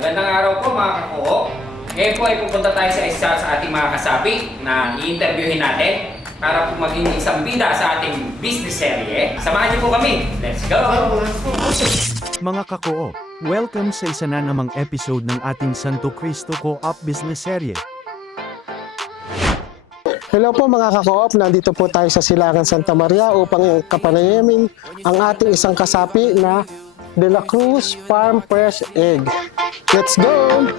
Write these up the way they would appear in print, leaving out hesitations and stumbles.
Magandang araw po mga kakuho. Ngayon po ay pupunta tayo sa isa sa ating mga kasapi na i-interviewin natin para po maging isang bida sa ating business serye. Samahan niyo po kami. Let's go! Mga kakuo, welcome sa isa na namang episode ng ating Santo Cristo Co-op Business Serye. Hello po mga ka-co-op, nandito po tayo sa Silangan Santa Maria upang kapanayamin ang ating isang kasapi na De La Cruz Farm Fresh Egg. Let's go!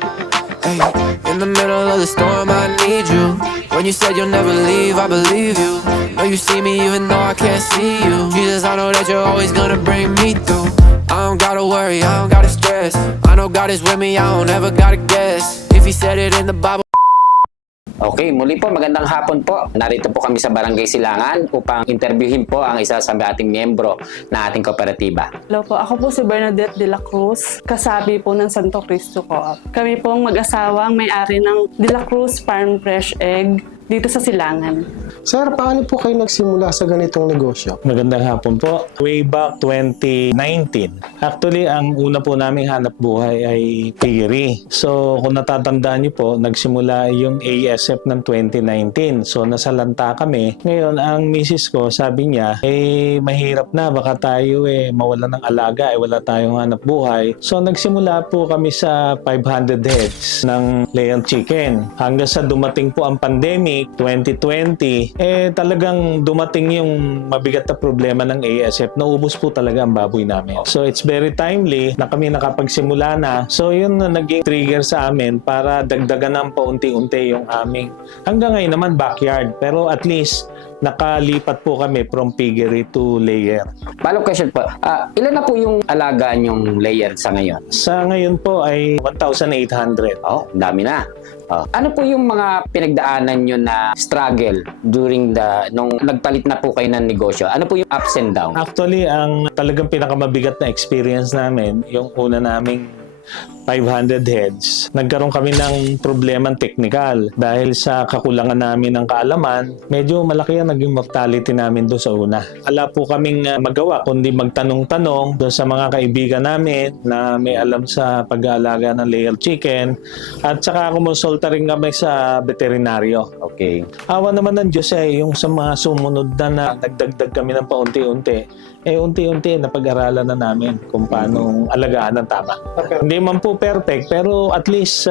Hey, in the middle of the storm, I need you. When you said you'll never leave, I believe you. Know you see me even though I can't see you. Jesus, I know that you're always gonna bring me through. I don't gotta worry, I don't gotta stress. I know God is with me, I don't ever gotta guess. If He said it in the Bible. Okay, muli po magandang hapon po. Narito po kami sa Barangay Silangan upang interviewin po ang isa sa ating miyembro na ating kooperatiba. Hello po, ako po si Bernadette De La Cruz, kasabi po ng Santo Cristo Co-op. Kami pong mag-asawang may-ari ng De La Cruz Farm Fresh Egg dito sa Silangan. Sir, paano po kayo nagsimula sa ganitong negosyo? Magandang hapon po. Way back 2019. Actually, ang una po naming hanap buhay ay piggery. So, kung natatandaan niyo po, nagsimula yung ASF ng 2019. So, nasalanta kami. Ngayon, ang misis ko, sabi niya, mahirap na. Baka tayo mawala ng alaga, wala tayong hanap buhay. So, nagsimula po kami sa 500 heads ng layer chicken. Hanggang sa dumating po ang pandemic, 2020, talagang dumating yung mabigat na problema ng ASF. Naubos po talaga ang baboy namin. So it's very timely na kami nakapagsimula na. So yun na naging trigger sa amin para dagdagan ng paunti-unti yung aming hanggang ngayon naman backyard. Pero at least nakalipat po kami from piggery to layer. Follow question po, ilan na po yung alaga niyong layer sa ngayon? Sa ngayon po ay 1,800. Oh, dami na. Ano po yung mga pinagdaanan nyo na struggle during nung nagpalit na po kayo ng negosyo? Ano po yung ups and downs? Actually, ang talagang pinakamabigat na experience namin, yung una naming 500 heads, nagkaroon kami ng problemang technical dahil sa kakulangan namin ng kaalaman. Medyo malaki ang naging mortality namin doon sa una. Wala po kaming magawa kundi magtanong-tanong doon sa mga kaibigan namin na may alam sa pag-aalaga ng layer chicken at saka kumonsulta rin kami sa veterinaryo. Okay. Awa naman ng Diyos yung sa mga sumunod na nagdagdag kami ng paunti-unti, unti-unti napag-aralan na namin kung paano alagaan ng tama. Hindi man po perfect, pero at least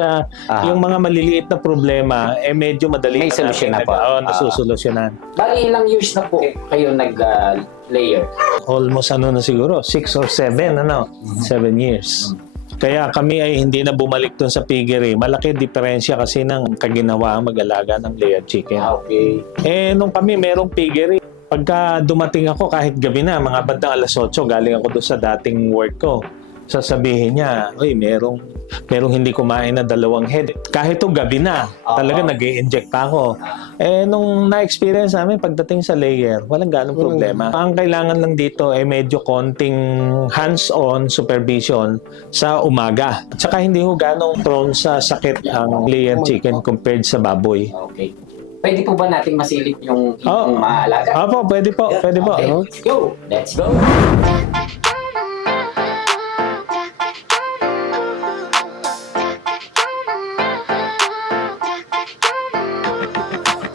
yung mga maliliit na problema, medyo madali May solusyon na po. nasusolusyonan. Bali, ilang years na po kayo nag-layer? Almost na siguro, 6 or 7, 7 years. Kaya kami ay hindi na bumalik doon sa piggery. Malaki diferensya kasi ng kaginawa mag-alaga ng layer chicken. Okay. Nung kami merong piggery, pagka dumating ako kahit gabi na, mga bandang alas 8, galing ako doon sa dating work ko. Sasabihin niya, merong hindi kumain na 2 head. Kahit to gabi na, talaga nag-i-inject pa ako. Nung na-experience namin pagdating sa layer, walang ganong problema. Ang kailangan lang dito medyo konting hands-on supervision sa umaga. At saka hindi ho ganong prone sa sakit ang layer chicken compared sa baboy. Okay. Pwede po ba nating masilip yung maalaga? Opo, pwede po. Pwede po. Okay, let's go! Let's go!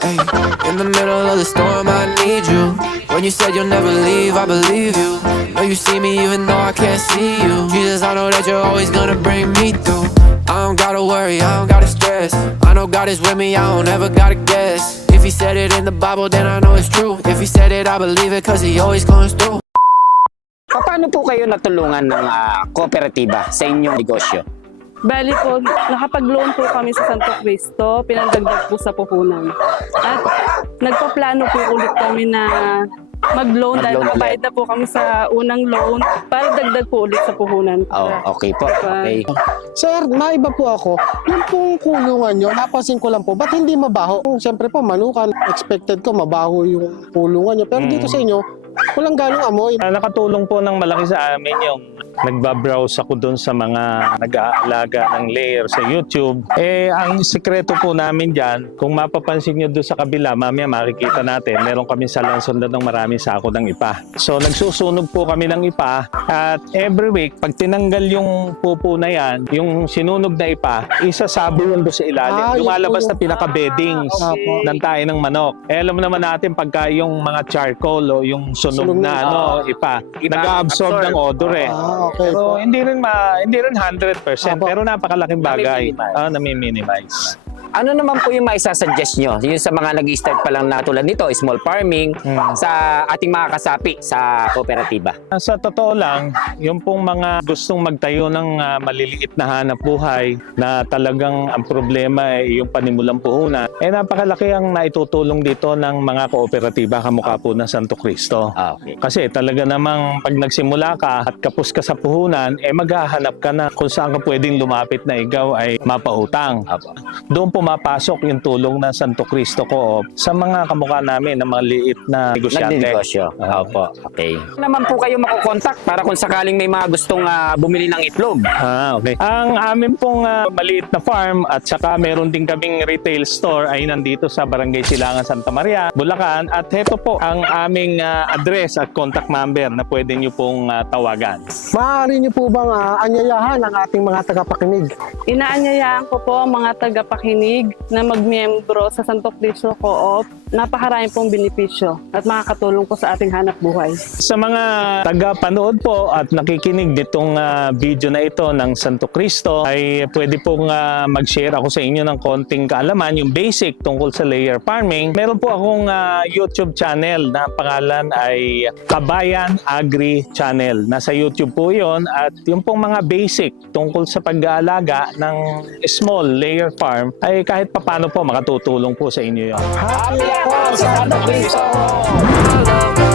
Hey, in the middle of the storm, I need you. When you said you'll never leave, I believe you. Know you see me even though I can't see you. Jesus, I know that you're always gonna bring me through. I don't gotta worry, I don't gotta stress. I know God is with me, I don't ever gotta guess. If He said it in the Bible, then I know it's true. If He said it, I believe it, cause He always comes through. Paano po kayo natulungan ng kooperatiba sa inyong negosyo? Bali po, nakapag-loan po kami sa Santo Cristo, pinandagdag po sa puhunan. At nagpaplano po ulit kami na mag-loan dahil nakabayad na po kami sa unang loan para dagdag po ulit sa puhunan. Okay po. Okay. Sir, maiba po ako. Yung pong kulungan nyo, napansin ko lang po, ba't hindi mabaho? Siyempre po, manukan, expected ko mabaho yung kulungan nyo. Pero dito sa inyo, walang ganong amoy. Nakatulong po ng malaki sa amin yung nagbabrowse ako doon sa mga nag-aalaga ng layer sa YouTube. Ang sikreto po namin dyan, kung mapapansin nyo doon sa kabila, mamaya makikita natin, meron kami salansundan ng maraming sako ng ipa. So nagsusunog po kami ng ipa at every week, pag tinanggal yung pupo na yan, yung sinunog na ipa, isasabo yun doon sa ilalim. Yun Lumalabas po na pinaka-beddings Opo. ng tayo ng manok. Alam naman natin pagka yung mga charcoal o yung sunog Sunog na na, ipa, nag-absorb ng odor eh. Okay Pero po. hindi rin 100%, Apo. pero napakalaking bagay. Nami-minimize. Nami-minimize. Ano naman po yung maisasuggest nyo? Yung sa mga nag-start pa lang na tulad nito, small farming, sa ating mga kasapi sa kooperatiba. Sa totoo lang, yung pong mga gustong magtayo ng maliliit na hanap buhay na talagang ang problema ay yung panimulang puhunan, napakalaki ang naitutulong dito ng mga kooperatiba kamukha po ng Santo Cristo. Okay. Kasi talaga namang pag nagsimula ka at kapos ka sa puhunan, maghahanap ka na kung saan ka pwedeng lumapit na ikaw ay mapautang. Apo. Doon pumapasok yung tulong ng Santo Cristo Co-op sa mga kamukha namin na mga liit na negosyante. Nagdinegosyo. Opo. Okay. Naman po kayo makukontak para kung sakaling may mga gustong bumili ng itlog. Okay. Ang amin pong maliit na farm at saka meron din kaming retail store ay nandito sa Barangay Silangan, Santa Maria, Bulacan. At heto po ang aming address at contact number na pwede nyo pong tawagan. Maaari niyo po bang anyayahan ang ating mga tagapakinig? Inaanyayahan ko po ang mga tagapakinig na magmiyembro sa Santo Cristo Co-op. Napakarami pong benepisyo at makakatulong po sa ating hanap buhay. Sa mga taga-panood po at nakikinig nitong video na ito ng Santo Cristo ay pwede pong mag-share ako sa inyo ng konting kaalaman, yung basic tungkol sa layer farming. Meron po akong YouTube channel na pangalan ay Kabayan Agri Channel. Nasa YouTube po yun at yung pong mga basic tungkol sa pag-aalaga ng small layer farm ay kahit papano po makatutulong po sa inyo yun. Happy po, Santo Cristo! I love